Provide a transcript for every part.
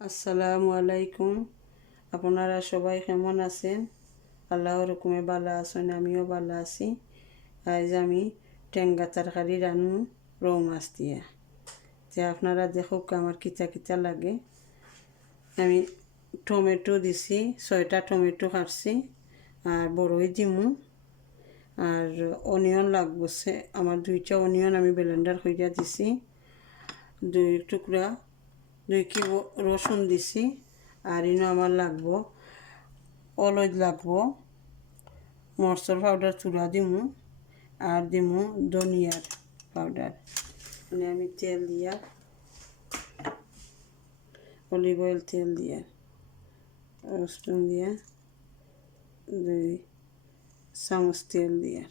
আসসালামু আলাইকুম। আপনারা সবাই কেমন আছেন? আল্লাহর হুকুমে ভালো আছেন, আমিও ভালো আছি। আজ আমি টেঙ্গা তরকারি রান্নু রৌ মাছ দিয়া। যে আপনারা দেখুক আমার কিতা কিতা লাগে। আমি টমেটো দিছি, 6টা টমেটো কাটছি, আর বড়ই দিমু, আর অনিয়ন লাগবছে। আমার 2টা অনিয়ন আমি ব্লেন্ডার কইরা দিছি, 2 কি রসুন দিছি, আর ইনো আমার লাগবো হলুদ লাগবো, মরচর পাউডার চূড়া দিমু, আর দিমু ধনিয়ার পাউডার। মানে আমি তেল দিয়া, অলিভ অয়েল তেল দিয়া, রসুন দিয়া 2 চামচ তেল দিয়া,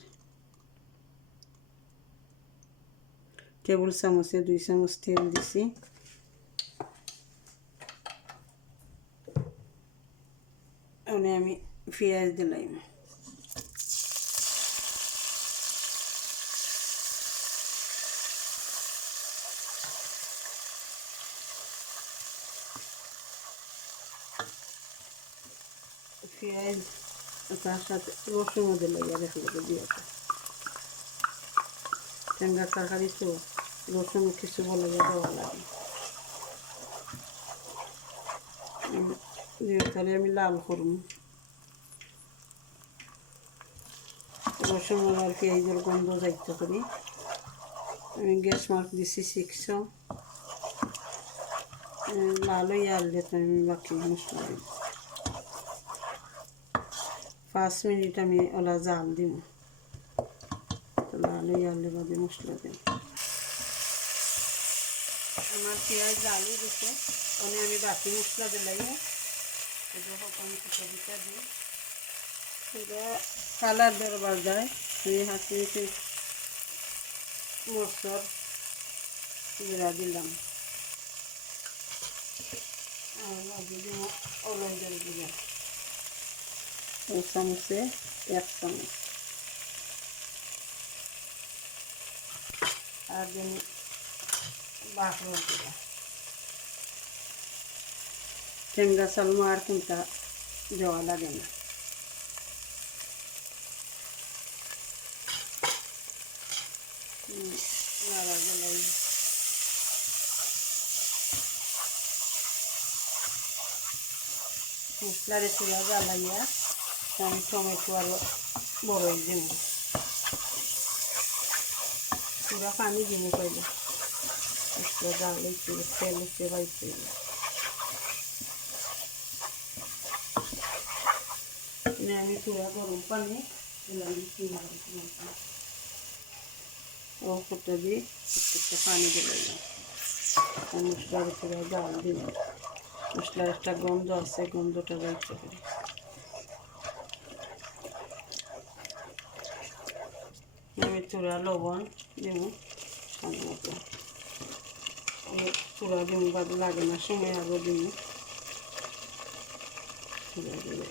টেবিল চামচে 2 চামচ তেল দিছি। মানে আমি পেঁয়াজ দিলাম, পেঁয়াজ তার সাথে রসুনও দিলাই আর একলগে দিয়ে। টেঙ্গার তরকারি তো রসুন কিছু বলে দেওয়া লাগে। তাহলে আমি লাল করব। রসুন আর পেঁয়াজের গন্ধ যাইতে করি। আমি গ্যাস মার্ক দিছি 600। লাল হয়ে আসলে তো আমি বাকি মশলা দিব। 5 মিনিট আমি ওলা জাল দিব, লাল হয়ে আসলে বাদে মশলা দিব। আমার পেঁয়াজ জাল হয়ে গেছে, ওনে আমি বাকি মশলা দিলাই। আমি পিঠা পিঠা দিই, এটা কালার দরবার যায়। আমি হাতে মরচর জিরা দিলাম, আর দিলাম হলুদের গুঁড়া 2 চামচে 1 চামচ, আর দিন বাকর গুঁড়া। টেঙ্গা চালমা আর কোনটা দেওয়া লাগে না। নাড়া গেলাই মশলারে চুলা জ্বালাইয়া আমি টমেটো আর বড়ই দিব, পুরা পানি দিব পাইলে মশলা জ্বালাইতে তেল উঠতে পাইতে। আমি পুরা গরম পানি দিলাম, ওপরটা দিয়ে প্রত্যেকটা পানি দিলাম। মশলার পুরা জাল দিব, মশলার একটা গন্ধ আছে, গন্ধটা যাইতে পারি। আমি চূড়া লবণ দিব মতো, চূড়া দিব বাদ লাগে না, সময় আরও দিব। চূড়া দিলে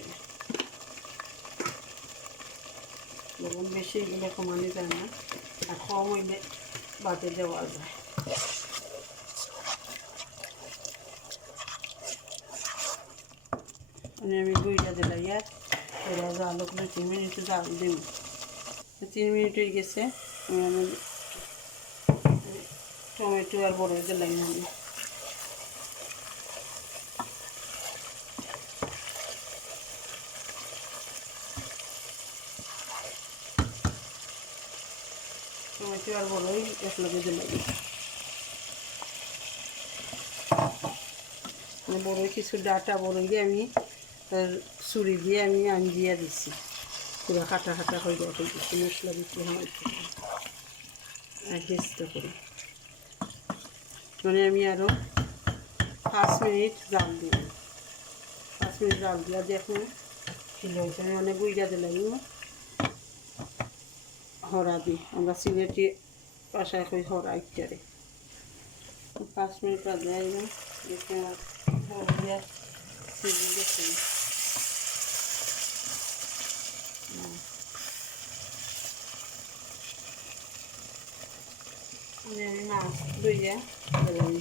লবণ বেশি এগুলো কমানো যায় না, আর কম হইলে বাদে দেওয়া যায়। মানে আমি দুইটা দিলাই, আর ওরা জাল করে 3 মিনিট জাল দিব। 3 মিনিট হয়ে গেছে, আমি টমেটো আর বড়ই দিলাম। আমি টমেটো আর বড়ই একলগে দিলাম। বড়ই কিছু ডাটা বড়ই দিয়ে আমি ছুরি দিয়ে আমি আঞ্জিয়া দিছি, পুরো কাটা কাটা করে দেওয়া দিচ্ছি। মশলা দিচ্ছি আর গেস্ট করে, মানে আমি আরও 5 মিনিট জাল দিব। 5 মিনিট জাল দিয়া দেখুন কিলো হয়েছে। আমি অনেক গুইরা দিলাম হরা দিই, আমরা সিলেটি বাসায় কই হরা ইত্যাদি। 5 মিনিট বাদে আইলাম, দেখে আমার দিয়া সিলি গেছে। আমি মাছ ধুইয়া দিলাম।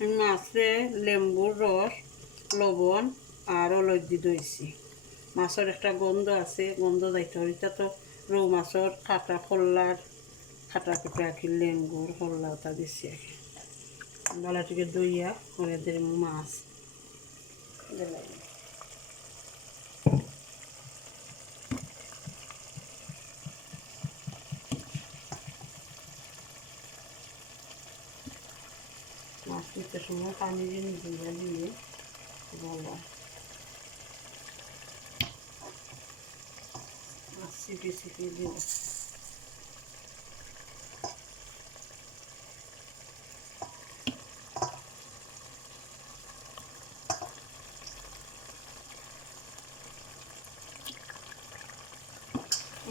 আমি মাছে লেম্বুর রস, লবণ আর হলদি দইছি। মাছের একটা গন্ধ আছে, গন্ধ যাইতে হবে। এটা তো রৌ মাছের কাটা খোল্লার খাটা কুটা কি লেম্বুর খোল্লা ওটা দিচ্ছি আর কি। গলাটিকে দইয়া করে দিলাম মাছ দিলাম। মাছ দিতে সময় পানি দিয়ে দিয়ে ভালো মাছ চিপি চিপি দিয়ে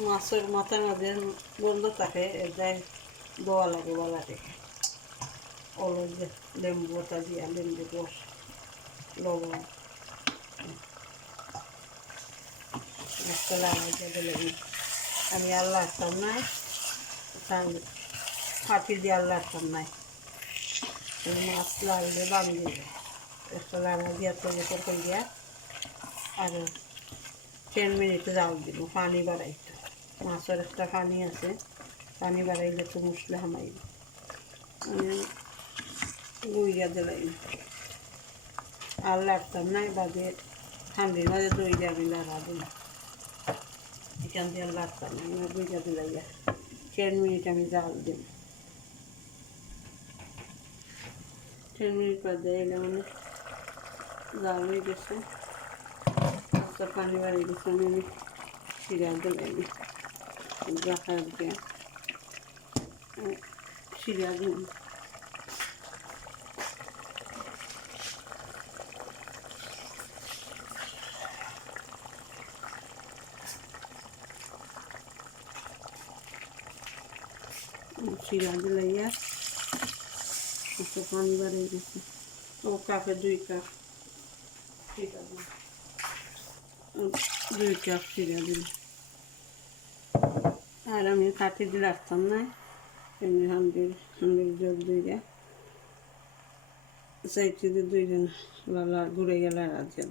মাছের মাথার মাঝে গন্ধ থাকে এটাই দোয়া লাগে বলা থেকে অলদ লেম্বুটা দিয়া লেম্বু রস লবণ একটা লাগাই দিলে আমি আর লাগতাম নাই ফাটি দিয়ে আর লাগতাম নাই মাছ লাগলে বাঁধি দিবে একটা লাগা দিয়া তৈরি করে দিয়া আর 10 মিনিট জাল দিব পানি বাড়াইতে মাছের একটা পানি আছে পানি বাড়াইলে তো মশলা হামাইব আমি গুইয়া দিলাম আর লাগতাম নাই বাদে ঠান্ডির মাঝে দই দিয়ে আমি লাগা দিলাম এখান দিয়ে আর লাগতাম না আমি গুইয়া দিলাই 10 মিনিট আমি জাল দিব 10 মিনিট পর দিয়ে এলে মানে জাল হয়ে গেছে একটা পানি বাড়িয়ে গেছে আমি শিরা দিলাম রাখা দিয়ে শিরা দিলাম শিরা দিলাইয়া একটা পানি বাড়িয়ে গেছে ও কাপে 2 কাপ শিরা দিলাম 2 কাপ শিরা দিলাম আর আমি কাটি দিয়ে রাখতাম না এমনি হান্ডির জল দিয়ে সাইডে দিয়ে 2 জন লালা ঘুরে গেলে আর দিয়ে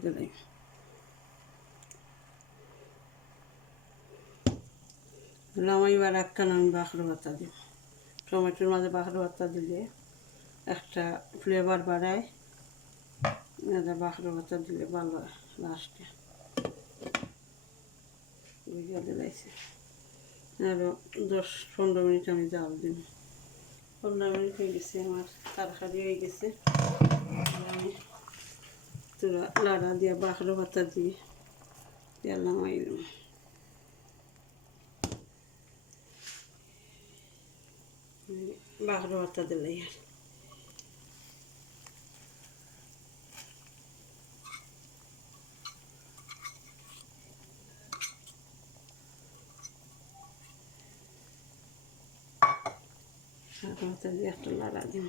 দিলাম এবার একটা আমি বাখর ভাতা দিব টমেটোর মাঝে বাখর ভাতা দিলে একটা ফ্লেভার বাড়ায় এটা বাখর ভাতা দিলে ভালো হয় লাস্টে বুঝিয়ে দিলাইছে আরও 10-15 মিনিট আমি জাল দিব 15 মিনিট হয়ে গেছে আমার তরকারি হয়ে গেছে আমি তোরা লাড়া দিয়ে বাখর ভাতা দিয়ে দিলাম আইলাম বাখর ভাতা দিলাই বাখর ভাতা দিয়ে একটা লাড়া দিব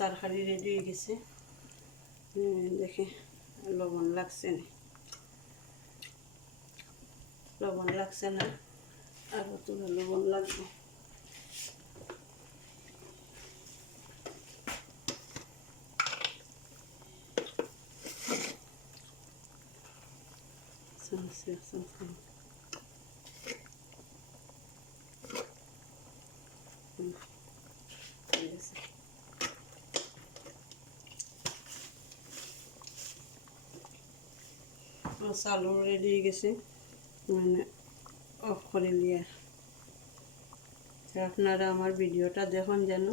তরকারি রেডি হয়ে গেছে দেখি লবণ লাগছে না লবণ লাগছে না আরও তো লবণ লাগবে চালু রেডি হয়ে গেছে মানে অফ করে নিয়ে আপনারা আমার ভিডিওটা দেখুন যেন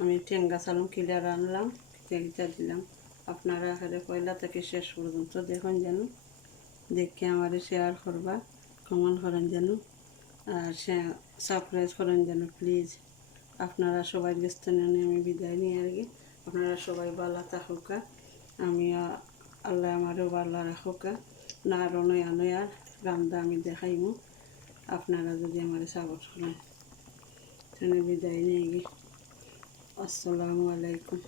আমি টেঙ্গা চালু কিলার আনলাম তেলটা দিলাম আপনারা এখানে পয়লা থেকে শেষ পর্যন্ত দেখুন যেন দেখে আমার শেয়ার করবা কমেন্ট করেন যেন আর সাবস্ক্রাইব করেন যেন প্লিজ আপনারা সবাই ব্যস্ত নেন আমি বিদায় নিয়ে আর কি আপনারা সবাই ভালো থাকুকা আমি আল্লাহ আমারও ভালো রাখুকা না আরও নয়া নয়া রান্না আমি দেখাইমু আপনারা যদি আমার সাপোর্ট করেন তাহলে বিদায় নিয়ে গিয়ে আসসালামু আলাইকুম